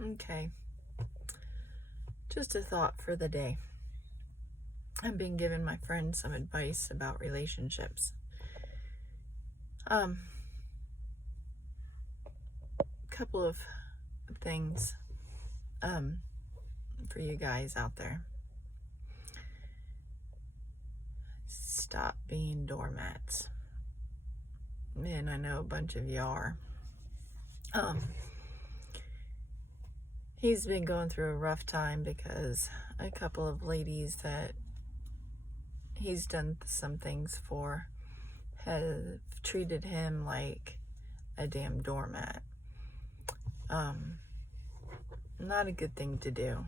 Okay. Just a thought for the day. I've been giving my friend some advice about relationships. Couple of things for you guys out there. Stop being doormats. And I know a bunch of you are. He's been going through a rough time because a couple of ladies that he's done some things for have treated him like a damn doormat. Not a good thing to do.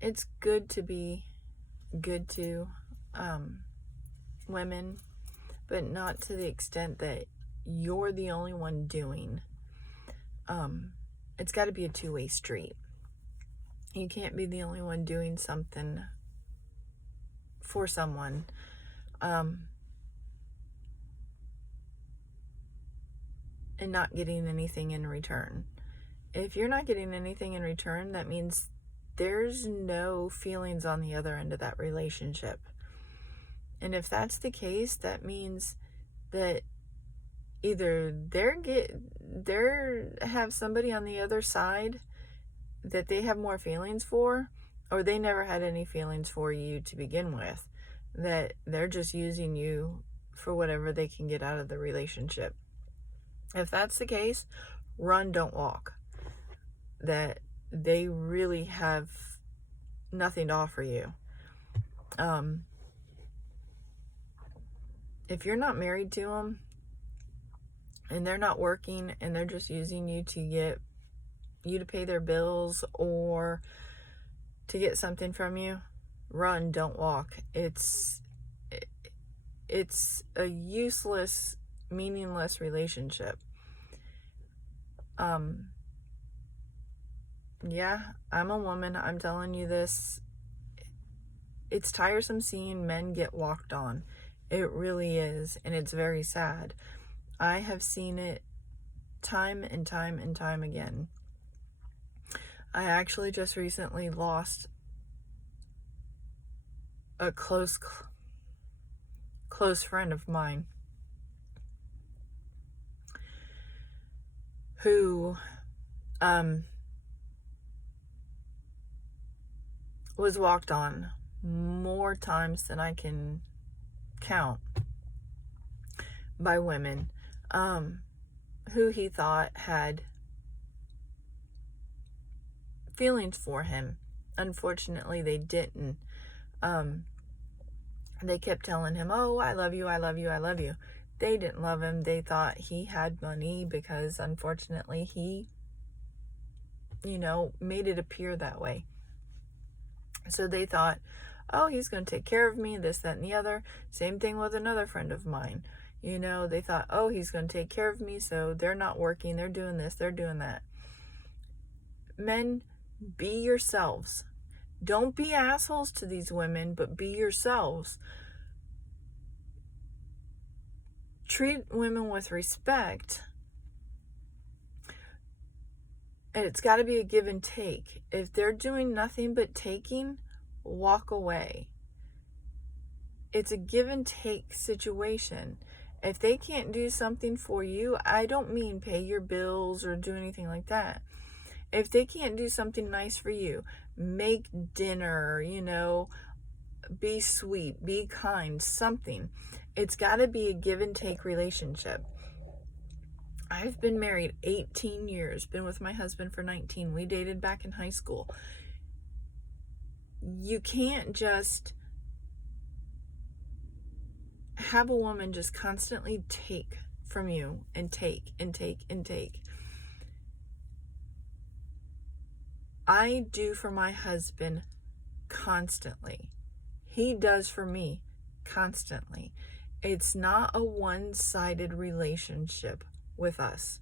It's good to be good to women, but not to the extent that you're the only one doing. It's got to be a two-way street. You can't be the only one doing something for someone and not getting anything in return. If you're not getting anything in return, that means there's no feelings on the other end of that relationship. And if that's the case, that means that either they have somebody on the other side that they have more feelings for, or they never had any feelings for you to begin with, that they're just using you for whatever they can get out of the relationship. If that's the case, run, don't walk. That they really have nothing to offer you. If you're not married to them and they're not working and they're just using you to get you to pay their bills or to get something from you, run, don't walk. It's a useless, meaningless relationship. Yeah, I'm a woman. I'm telling you this. It's tiresome seeing men get walked on. It really is, and it's very sad. I have seen it time and time and time again. I actually just recently lost a close friend of mine who was walked on more times than I can count by women who he thought had feelings for him. Unfortunately, they didn't. They kept telling him, oh, I love you, I love you, I love you. They didn't love him. They thought he had money because unfortunately he, made it appear that way. So they thought, oh, he's going to take care of me, this, that, and the other. Same thing with another friend of mine. They thought, oh, he's going to take care of me, so they're not working, they're doing this, they're doing that. Men, be yourselves. Don't be assholes to these women, but be yourselves. Treat women with respect. And it's got to be a give and take. If they're doing nothing but taking, walk away. It's a give and take situation. If they can't do something for you, I don't mean pay your bills or do anything like that. If they can't do something nice for you, make dinner, be sweet, be kind, something. It's got to be a give and take relationship. I've been married 18 years, been with my husband for 19. We dated back in high school. You can't just have a woman just constantly take from you and take and take and take. I do for my husband constantly. He does for me constantly. It's not a one-sided relationship with us.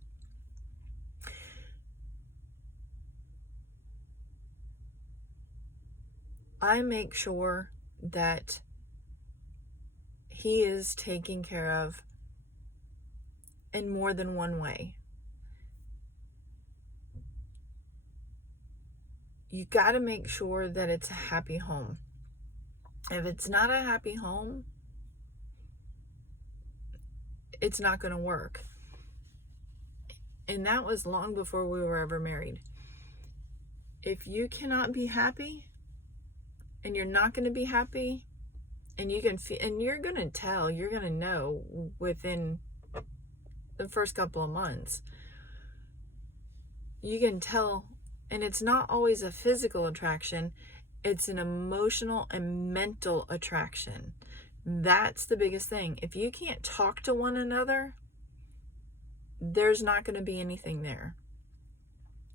I make sure that he is taken care of in more than one way. you got to make sure that it's a happy home. If it's not a happy home, it's not going to work. And that was long before we were ever married. If you cannot be happy, and you're not going to be happy, and you can feel, and you're going to tell, you're going to know within the first couple of months. You can tell, and it's not always a physical attraction, it's an emotional and mental attraction. That's the biggest thing. If you can't talk to one another, there's not going to be anything there.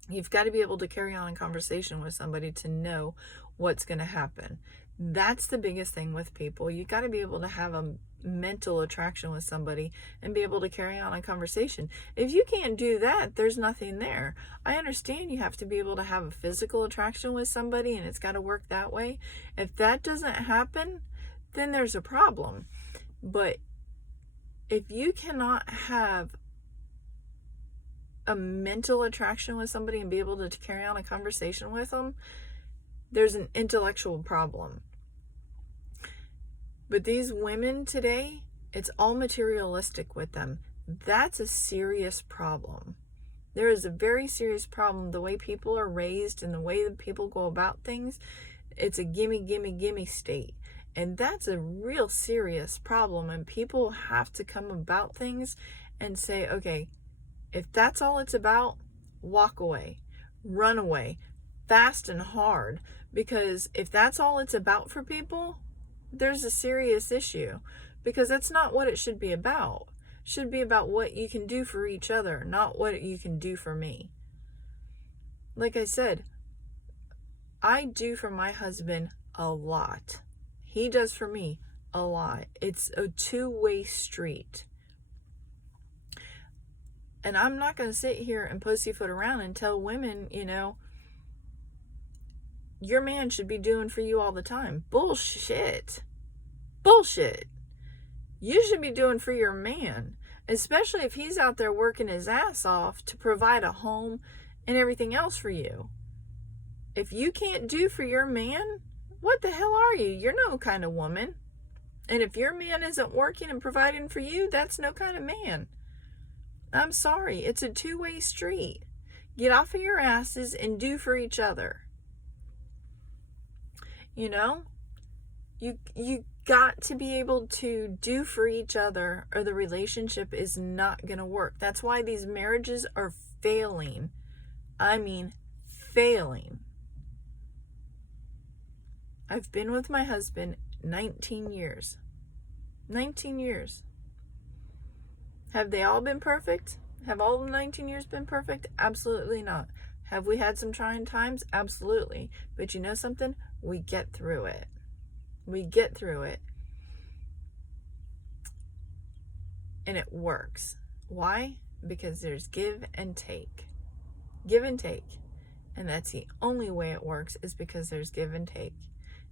You've got to be able to carry on a conversation with somebody to know what's going to happen. That's the biggest thing with people. You got to be able to have a mental attraction with somebody and be able to carry on a conversation. If you can't do that, there's nothing there. I understand you have to be able to have a physical attraction with somebody and it's got to work that way. If that doesn't happen, then there's a problem. But if you cannot have a mental attraction with somebody and be able to carry on a conversation with them, there's an intellectual problem. But these women today, it's all materialistic with them. That's a serious problem. There is a very serious problem. The way people are raised and the way that people go about things, it's a gimme, gimme, gimme state. And that's a real serious problem. And people have to come about things and say, okay, if that's all it's about, walk away, run away, fast and hard. Because if that's all it's about for people, there's a serious issue. Because that's not what it should be about. It should be about what you can do for each other, not what you can do for me. Like I said, I do for my husband a lot. He does for me a lot. It's a two-way street. And I'm not going to sit here and pussyfoot around and tell women, your man should be doing for you all the time. Bullshit. Bullshit. You should be doing for your man, especially if he's out there working his ass off to provide a home and everything else for you. If you can't do for your man, what the hell are you? You're no kind of woman. And if your man isn't working and providing for you, that's no kind of man. I'm sorry. It's a two-way street. Get off of your asses and do for each other. You got to be able to do for each other or the relationship is not going to work. That's why these marriages are failing. I mean, failing. I've been with my husband 19 years. 19 years. Have they all been perfect? Have all the 19 years been perfect? Absolutely not. Have we had some trying times? Absolutely. But you know something? We get through it. We get through it. And it works. Why? Because there's give and take. Give and take. And that's the only way it works is because there's give and take.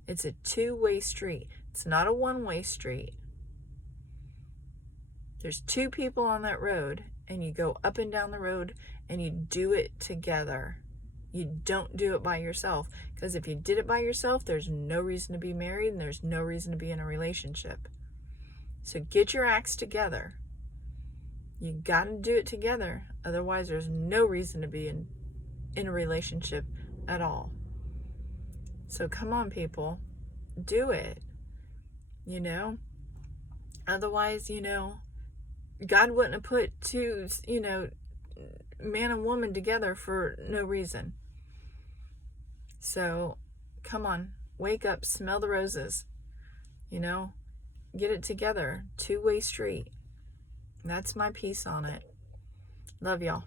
It's a two-way street. It's not a one-way street. There's two people on that road, and you go up and down the road, and you do it together. You don't do it by yourself, because if you did it by yourself, there's no reason to be married, and there's no reason to be in a relationship. So get your acts together. You got to do it together. Otherwise, there's no reason to be in a relationship at all. So come on, people. Do it. Otherwise, God wouldn't have put two, man and woman together for no reason. So, come on. Wake up. Smell the roses. Get it together. Two-way street. That's my piece on it. Love y'all.